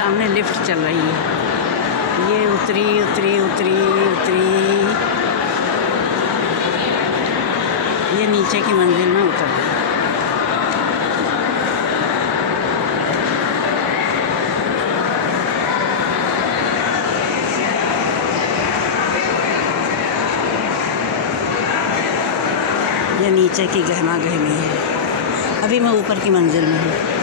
सामने लिफ्ट चल रही है। ये उतरी उतरी उतरी उतरी, ये नीचे की मंजिल में उतर गई। ये नीचे की गहमा गहमी है। अभी मैं ऊपर की मंजिल में हूँ।